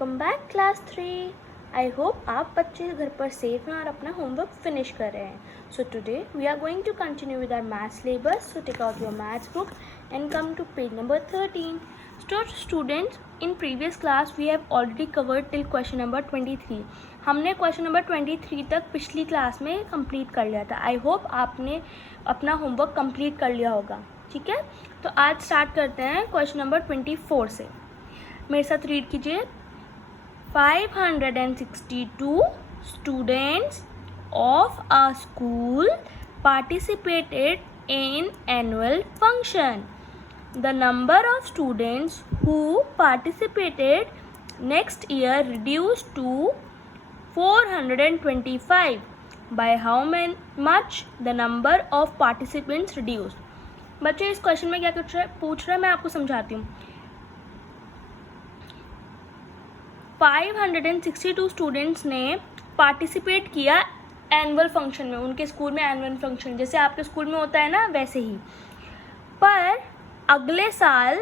Welcome back class 3। I hope आप बच्चे घर पर सेफ हैं और अपना होमवर्क फिनिश कर रहे हैं। So today we are going to continue with our maths syllabus. So take out your maths book and come to page number 13. So students, in previous class we have already covered till question number 23. हमने question number 23 तक पिछली class में complete कर लिया था. I hope आपने अपना homework complete कर लिया होगा. ठीक है, तो आज स्टार्ट करते हैं क्वेश्चन नंबर 24 से. मेरे साथ रीड कीजिए. 562 students of a school participated in annual function. The number of students who participated next year reduced to 425. By how much the number of participants reduced? बच्चे इस क्वेश्चन में क्या पूछ रहे हैं मैं आपको समझाती हूँ. 562 स्टूडेंट्स ने पार्टिसिपेट किया एनुअल फंक्शन में. उनके स्कूल में एनुअल फंक्शन जैसे आपके स्कूल में होता है ना, वैसे ही. पर अगले साल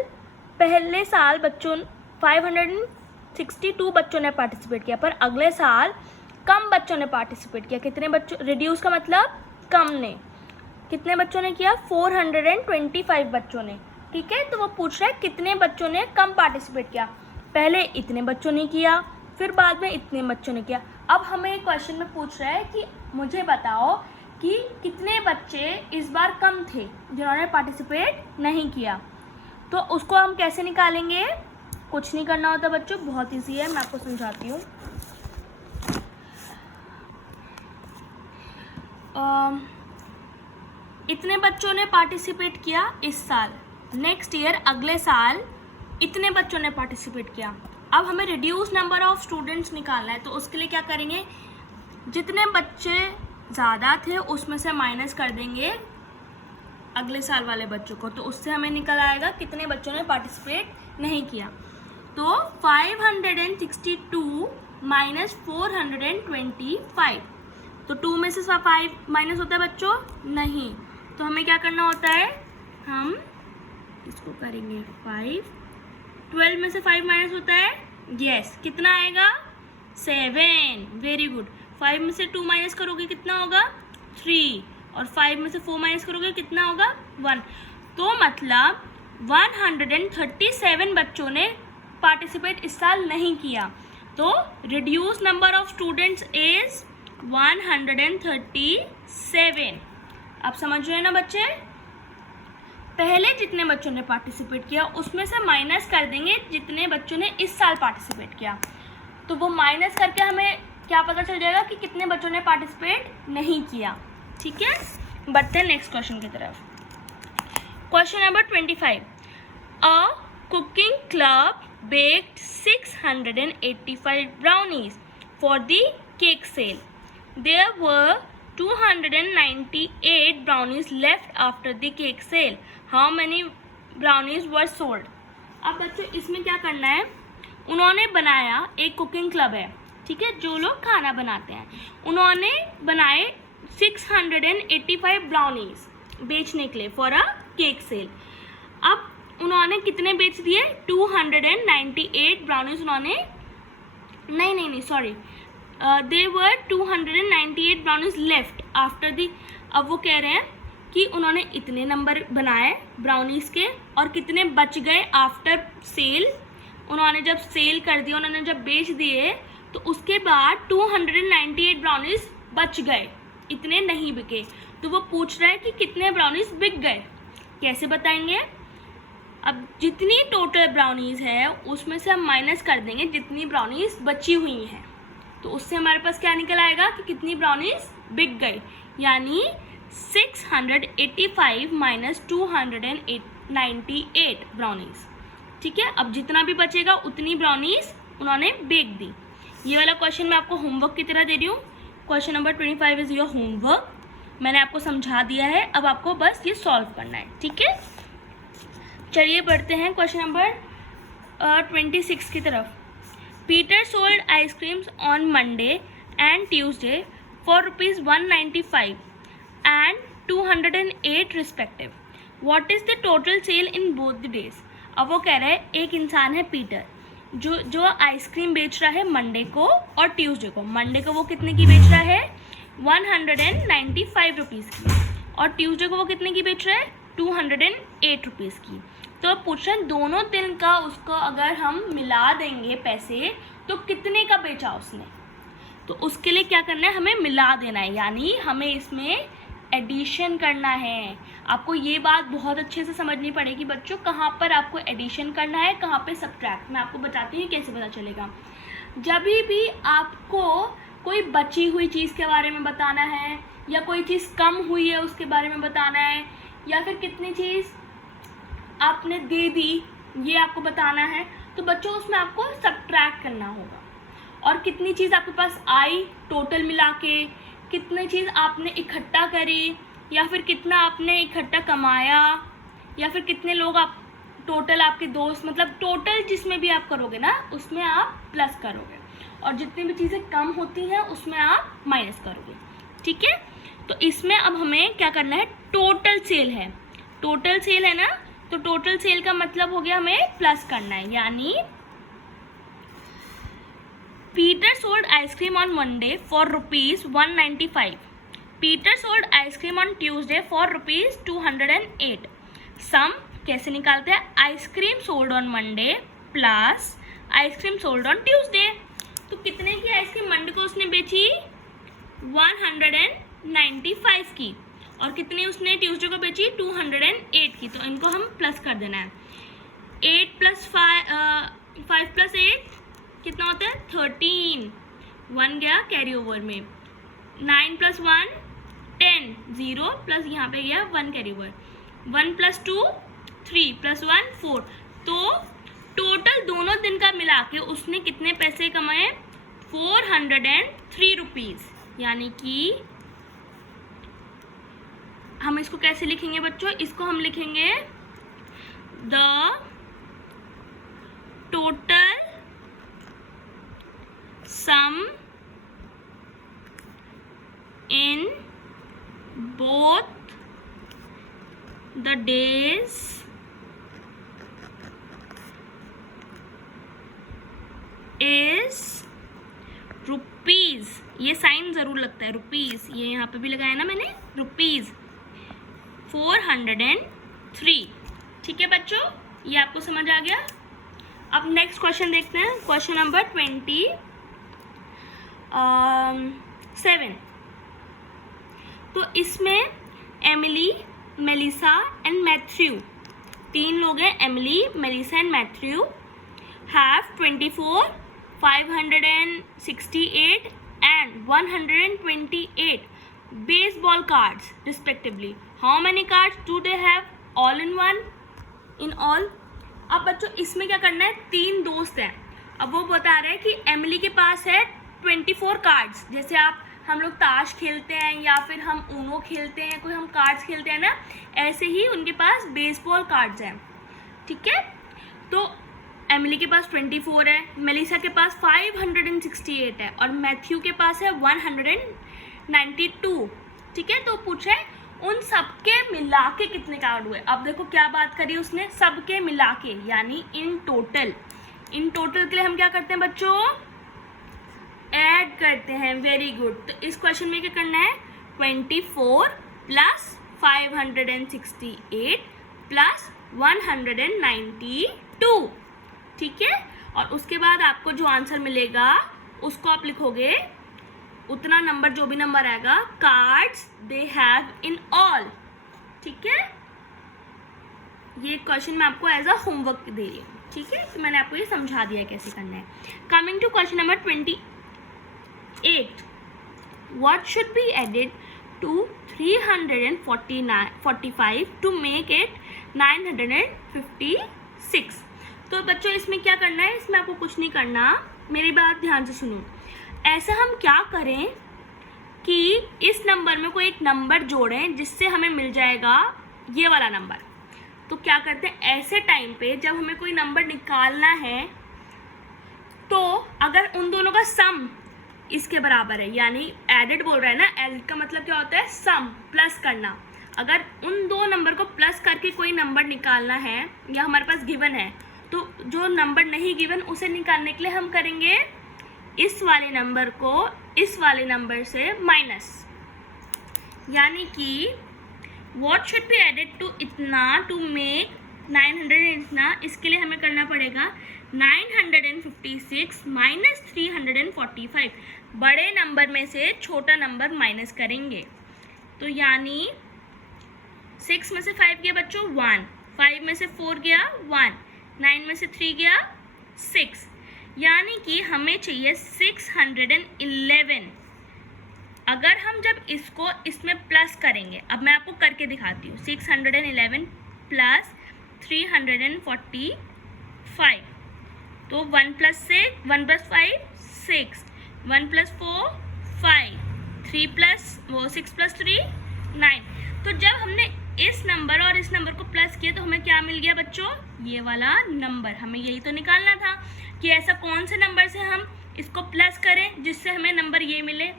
पहले साल बच्चों 562 बच्चों ने पार्टिसिपेट किया, पर अगले साल कम बच्चों ने पार्टिसिपेट किया. कितने बच्चों? रिड्यूस का मतलब कम ने. कितने बच्चों ने किया? 425 बच्चों ने. ठीक है, तो वो पूछ रहा है कितने बच्चों ने कम पार्टिसिपेट किया. पहले इतने बच्चों ने किया, फिर बाद में इतने बच्चों ने किया. अब हमें एक क्वेश्चन में पूछ रहा है कि मुझे बताओ कि कितने बच्चे इस बार कम थे जिन्होंने पार्टिसिपेट नहीं किया. तो उसको हम कैसे निकालेंगे? कुछ नहीं करना होता बच्चों, बहुत इजी है, मैं आपको समझाती हूँ. इतने बच्चों ने पार्टिसिपेट किया इस साल, नेक्स्ट ईयर अगले साल इतने बच्चों ने पार्टिसिपेट किया. अब हमें रिड्यूस नंबर ऑफ स्टूडेंट्स निकालना है, तो उसके लिए क्या करेंगे? जितने बच्चे ज़्यादा थे उसमें से माइनस कर देंगे अगले साल वाले बच्चों को, तो उससे हमें निकल आएगा कितने बच्चों ने पार्टिसिपेट नहीं किया. तो 562 माइनस 425, तो 2 में से 5 माइनस होता है बच्चों? नहीं. तो हमें क्या करना होता है? हम इसको करेंगे 5. 12 में से 5 माइनस होता है? यस. कितना आएगा? 7. Very good. 5 में से 2 माइनस करोगे कितना होगा? 3. और 5 में से 4 माइनस करोगे कितना होगा? 1. तो मतलब 137 बच्चों ने पार्टिसिपेट इस साल नहीं किया. तो reduce number of students is 137. आप समझ रहे हैं ना बच्चे? पहले जितने बच्चों ने पार्टिसिपेट किया उसमें से माइनस कर देंगे जितने बच्चों ने इस साल पार्टिसिपेट किया. तो वो माइनस करके हमें क्या पता चल जाएगा कि कितने बच्चों ने पार्टिसिपेट नहीं किया. ठीक है, बढ़ते हैं नेक्स्ट क्वेश्चन की तरफ. Question number 25. A cooking club baked 685 brownies for the cake sale. There were 298 brownies left after the cake sale. How many brownies were sold? अब बच्चों इसमें क्या करना है? उन्होंने बनाया, एक कुकिंग क्लब है, ठीक है, जो लोग खाना बनाते हैं, उन्होंने बनाए 685 ब्राउनीज बेचने के लिए फॉर अ केक सेल. अब उन्होंने कितने बेच दिए? 298 ब्राउनीज उन्होंने नहीं sorry there were 298 brownies left after the. अब वो कह रहे हैं कि उन्होंने इतने नंबर बनाए ब्राउनीज के और कितने बच गए आफ्टर सेल. उन्होंने जब सेल कर दिया, उन्होंने जब बेच दिए, तो उसके बाद 298 ब्राउनीज बच गए, इतने नहीं बिके. तो वो पूछ रहा है कि कितने ब्राउनीज बिक गए. कैसे बताएंगे? अब जितनी टोटल ब्राउनीज है उसमें से हम माइनस कर देंगे जितनी ब्राउनीज बची हुई हैं, तो उससे हमारे पास क्या निकल आएगा कि कितनी ब्राउनीज बिक गई. यानी 685 माइनस 298 ब्राउनीज. ठीक है, अब जितना भी बचेगा उतनी ब्राउनीज उन्होंने बेक दी. ये वाला क्वेश्चन मैं आपको होमवर्क की तरह दे रही हूँ. Question number 25 is your homework. मैंने आपको समझा दिया है, अब आपको बस ये सॉल्व करना है. ठीक है, चलिए बढ़ते हैं क्वेश्चन नंबर 26 की तरफ. Peter sold ice creams on Monday and Tuesday for rupees 195 and 208 respective. What is the total sale in both the days? अब वो कह रहे हैं एक इंसान है पीटर, जो जो आइसक्रीम बेच रहा है मंडे को और ट्यूसडे को, मंडे को वो कितने की बेच रहा है 195 रुपीज़ की, और ट्यूसडे को वो कितने की बेच रहा है 208 रुपीज़ की। तो अब पूछ रहे हैं दोनों दिन का उसको अगर हम मिला देंगे पैसे तो कितने का बेचा उसने। तो उसके लिए क्या करना है, हमें मिला देना है, यानी हमें इसमें एडिशन करना है। आपको ये बात बहुत अच्छे से समझनी पड़ेगी बच्चों, कहाँ पर आपको एडिशन करना है, कहाँ पे सब्ट्रैक्ट। मैं आपको बताती हूँ कैसे पता चलेगा। जब भी आपको कोई बची हुई चीज़ के बारे में बताना है, या कोई चीज़ कम हुई है उसके बारे में बताना है, या फिर कितनी चीज़ आपने दे दी ये आपको बताना है, तो बच्चों उसमें आपको सब्ट्रैक्ट करना होगा। और कितनी चीज़ आपके पास आई टोटल मिला के, कितनी चीज़ आपने इकट्ठा करी, या फिर कितना आपने इकट्ठा कमाया, या फिर कितने लोग आप टोटल आपके दोस्त, मतलब टोटल जिसमें भी आप करोगे ना उसमें आप प्लस करोगे, और जितनी भी चीज़ें कम होती हैं उसमें आप माइनस करोगे। ठीक है, तो इसमें अब हमें क्या करना है, टोटल सेल है, टोटल सेल है ना, तो टोटल सेल का मतलब हो गया हमें प्लस करना है, यानी Peter sold ice cream on Monday for rupees 195. Peter sold ice cream on Tuesday for rupees 208. Sum कैसे निकालते हैं, ice cream sold on Monday plus ice cream sold on Tuesday. तो कितने की आइसक्रीम मंडे को उसने बेची 195 की, और कितने उसने ट्यूसडे को बेची 208 की। तो इनको हम प्लस कर देना है, 8 + 5 + 8 कितना होता है 13, 1 गया कैरी ओवर में, 9 + 1 10, 0 प्लस यहाँ पे गया 1 कैरी ओवर, 1 + 2 3 + 1 4। तो टोटल दोनों दिन का मिला के उसने कितने पैसे कमाए 403 रुपीज़। यानी कि हम इसको कैसे लिखेंगे बच्चों, इसको हम लिखेंगे the total sum in both the days is rupees, ये साइन ज़रूर लगता है रुपीज़, ये यहाँ पे भी लगाया ना मैंने रुपीज़ 403। ठीक है बच्चों, ये आपको समझ आ गया। अब नेक्स्ट क्वेश्चन देखते हैं, क्वेश्चन नंबर 27। तो इसमें एमिली, मेलिसा एंड मैथ्यू, 3 लोग हैं, Emily, Melissa and Matthew, have 24, 568 and 128 baseball cards respectively. How many cards do they have all in one? In all. अब बच्चों इसमें क्या करना है, 3 दोस्त हैं। अब वो बता रहे हैं कि एमिली के पास है 24 कार्ड्स, जैसे हम लोग ताश खेलते हैं या फिर हम ऊनो खेलते हैं, कोई हम कार्ड्स खेलते हैं ना, ऐसे ही उनके पास बेसबॉल कार्ड्स हैं। ठीक है, तो एमिली के पास 24 है, मेलिसा के पास 568 है, और मैथ्यू के पास है 192। ठीक है, तो पूछे उन सबके मिला के कितने कार्ड हुए। अब देखो क्या बात करी उसने, सबके मिला के, यानी इन टोटल। इन टोटल के लिए हम क्या करते हैं बच्चों, ऐड करते हैं। Very good. तो इस क्वेश्चन में क्या करना है, 24 + 568 + 192। ठीक है, और उसके बाद आपको जो आंसर मिलेगा उसको आप लिखोगे, उतना नंबर जो भी नंबर आएगा, cards they have in all. ठीक है, ये क्वेश्चन मैं आपको एज अ होमवर्क दे रही हूँ। ठीक है, तो मैंने आपको ये समझा दिया कैसे करना है। Coming to question number 28, what should be added to 345 to make it 956। तो बच्चों इसमें क्या करना है, इसमें आपको कुछ नहीं करना, मेरी बात ध्यान से सुनो। ऐसा हम क्या करें कि इस नंबर में कोई एक नंबर जोड़ें जिससे हमें मिल जाएगा ये वाला नंबर। तो क्या करते हैं, ऐसे टाइम पे जब हमें कोई नंबर निकालना है, तो अगर उन दोनों का सम इसके बराबर है, यानी एडेड बोल रहा है ना, एड का मतलब क्या होता है, सम, प्लस करना। अगर उन दो नंबर को प्लस करके कोई नंबर निकालना है या हमारे पास गिवन है, तो जो नंबर नहीं गिवन उसे निकालने के लिए हम करेंगे इस वाले नंबर को इस वाले नंबर से माइनस, यानी कि what should be added to इतना टू मेक 900 इतना, इसके लिए हमें करना पड़ेगा 956 माइनस 345, बड़े नंबर में से छोटा नंबर माइनस करेंगे। तो यानी 6 में से 5 गया बच्चों 1, 5 में से 4 गया 1, 9 में से 3 गया 6, यानी कि हमें चाहिए 611। अगर हम जब इसको इसमें प्लस करेंगे, अब मैं आपको करके दिखाती हूँ, 611 प्लस 345, तो 1 प्लस 5 6, 1 प्लस 4 5, 3 प्लस 6 प्लस 3 9। तो जब हमने इस नंबर और इस नंबर को प्लस किया तो हमें क्या मिल गया बच्चों, ये वाला नंबर। हमें यही तो निकालना था कि ऐसा कौन से नंबर से हम इसको प्लस करें जिससे हमें नंबर ये मिले।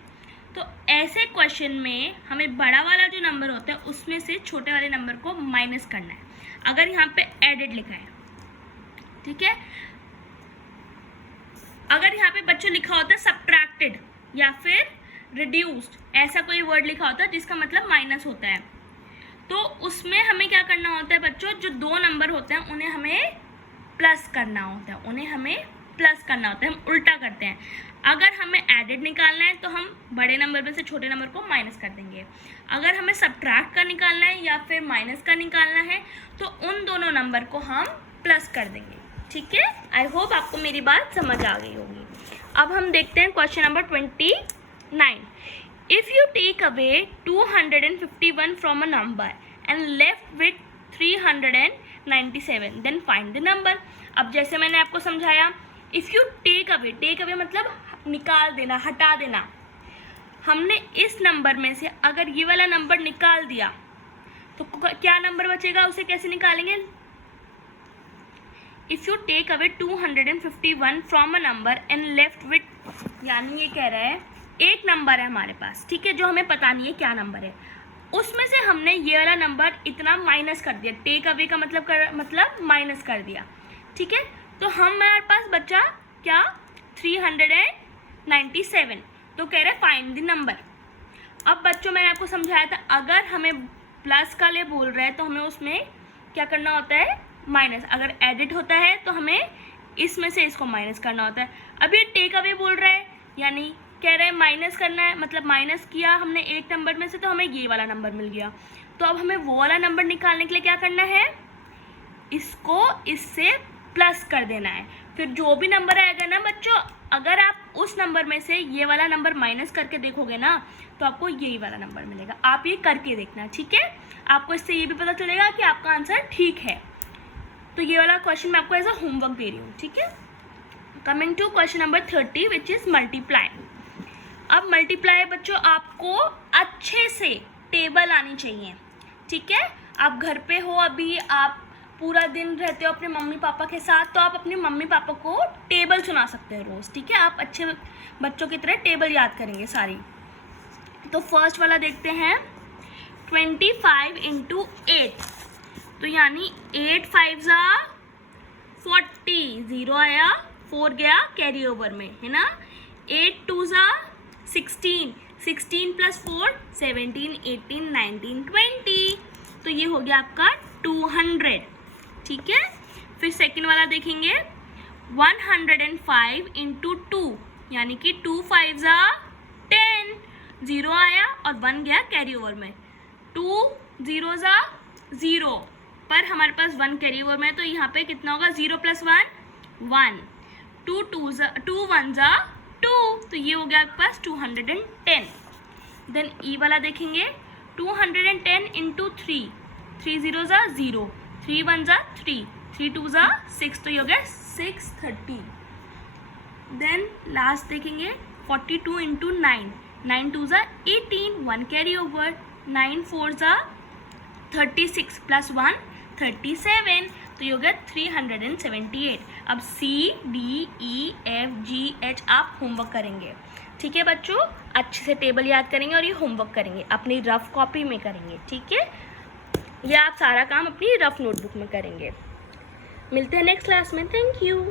तो ऐसे क्वेश्चन में हमें बड़ा वाला जो नंबर होता है उसमें से छोटे वाले नंबर को माइनस करना है, अगर यहाँ पे एडेड लिखा है, ठीक है। अगर यहाँ पे बच्चों लिखा होता है सब्ट्रैक्टेड या फिर रिड्यूस्ड, ऐसा कोई वर्ड लिखा होता है जिसका मतलब माइनस होता है, तो उसमें हमें क्या करना होता है बच्चों, जो दो नंबर होते हैं उन्हें हमें प्लस करना होता है, हम उल्टा करते हैं। अगर हमें एडेड निकालना है तो हम बड़े नंबर में से छोटे नंबर को माइनस कर देंगे, अगर हमें सब्ट्रैक्ट का निकालना है या फिर माइनस का निकालना है तो उन दोनों नंबर को हम प्लस कर देंगे, ठीक है। आई होप आपको मेरी बात समझ आ गई होगी। अब हम देखते हैं question number 29। If you take away 251 from a number and left with 397 then find the number. अब जैसे मैंने आपको समझाया, इफ़ यू टेक अवे मतलब निकाल देना, हटा देना। हमने इस नंबर में से अगर ये वाला नंबर निकाल दिया तो क्या नंबर बचेगा, उसे कैसे निकालेंगे। If you take away 251 from a number and left with, यानी ये कह रहा है एक नंबर है हमारे पास, ठीक है, जो हमें पता नहीं है क्या नंबर है, उसमें से हमने ये वाला नंबर इतना माइनस कर दिया। टेक अवे का मतलब माइनस कर दिया, ठीक है। तो हमारे पास बचा क्या, 397। तो कह रहे हैं फाइंड द नंबर। अब बच्चों मैंने आपको समझाया था, अगर हमें प्लस का लिए बोल रहे हैं तो हमें उसमें क्या करना होता है, माइनस। अगर एडिट होता है तो हमें इसमें से इसको माइनस करना होता है। अब ये टेक अवे बोल रहा है, यानी कह रहे हैं माइनस करना है, मतलब माइनस किया हमने एक नंबर में से तो हमें ये वाला नंबर मिल गया। तो अब हमें वो वाला नंबर निकालने के लिए क्या करना है, इसको इससे प्लस कर देना है। फिर जो भी नंबर आएगा ना बच्चों, अगर आप उस नंबर में से ये वाला नंबर माइनस करके देखोगे ना तो आपको यही वाला नंबर मिलेगा। आप ये करके देखना, ठीक है। आपको इससे ये भी पता चलेगा कि आपका आंसर ठीक है। तो ये वाला क्वेश्चन मैं आपको एज अ होमवर्क दे रही हूँ, ठीक है। Coming to question number 30 which is multiply. अब मल्टीप्लाई बच्चों आपको अच्छे से टेबल आनी चाहिए, ठीक है। आप घर पे हो, अभी आप पूरा दिन रहते हो अपने मम्मी पापा के साथ, तो आप अपने मम्मी पापा को टेबल सुना सकते हो रोज़, ठीक है। आप अच्छे बच्चों की तरह टेबल याद करेंगे सारी। तो फर्स्ट वाला देखते हैं, 25 × 8, तो यानी 8 5 40, 0 आया, 4 गया कैरी ओवर में, है ना। 8 2 16, 16 + 4 17, 18 19 20, तो ये हो गया आपका 200, ठीक है। फिर सेकंड वाला देखेंगे, 105 × 2, यानी कि 2 5 10, 0 आया और 1 गया कैरी ओवर में, 2 0 0, पर हमारे पास 1 कैरी ओवर में, तो यहाँ पे कितना होगा, 0 + 1 1, 2 1 2, तो ये हो गया आपके पास 210। देन ई वाला देखेंगे, 210 × 3, 3 0 0, 3 1 3, 3 2 6, तो ये हो गया 630। देन लास्ट देखेंगे, 42 × 9, 9 2 18, 1 कैरी ओवर, 9 4 36 + 1 37, तो ये हो गया 378। अब C D E F G H आप होमवर्क करेंगे, ठीक है बच्चों। अच्छे से टेबल याद करेंगे और ये होमवर्क करेंगे, अपनी रफ कॉपी में करेंगे, ठीक है। ये आप सारा काम अपनी रफ नोटबुक में करेंगे। मिलते हैं नेक्स्ट क्लास में। Thank you.